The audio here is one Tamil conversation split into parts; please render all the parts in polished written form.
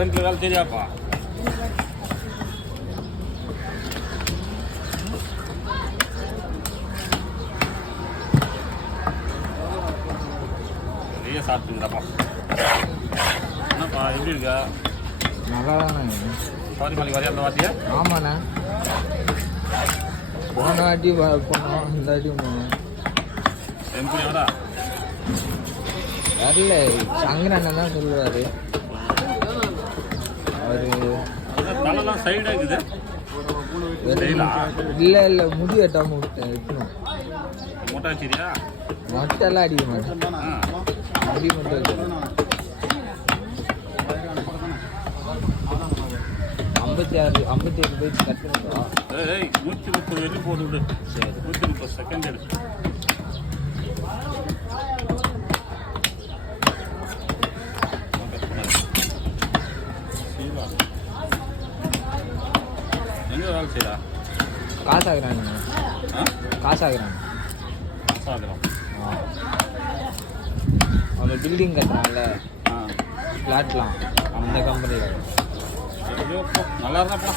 கரண்ட்ல வேலை தெரியாப்பா. நிறைய சாப்பிட்டுங்கிறப்பா. என்னப்பா எப்படி இருக்கா? நல்லா தானே. சாரி மலைக்கு வரையா அந்த வாட்டியா? ஆமாண்ணே. போன வாட்டி போனோம், இந்த வாட்டி போனோம். எப்படி வரா? வரல, சங்கரண்ணன் தான் சொல்லுவார். அவர் தலைலாம் சைடாக இருக்குது. இல்லை இல்லை, முடி வெட்டாமல் விட்டணும். மொட்டை வச்சிரியா? மொட்டைலாம் அடிக்க மாட்டேன், முடி மட்டும் வைக்கணும். 57 பேஜ் கட் பண்ணிட்டோம். 130 வெளியே போட்டு விடு. சரி, 130 செகண்ட் எடுத்து எங்கே வேலை செய்யறா? காசாகிறான். காசாகிறான். அந்த பில்டிங் கட்டுறான்ல, ஃப்ளாட்லாம், அந்த கம்பெனியில். நல்லா இருந்தாப்பா.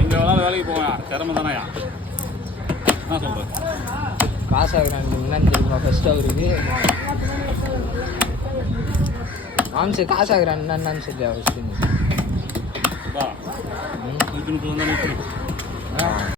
எங்க வேணாலும் வேலைக்கு போவேன், திறமை தானேயா? என்ன சொல்றேன்? காசாகிறான் என்னன்னு தெரியுமா? ஃபர்ஸ்ட் அவருக்கு மாம்ச காசாகிறான் என்னன்னு சொல்லியா ஃபர்ஸ்ட். பா 130 வந்தா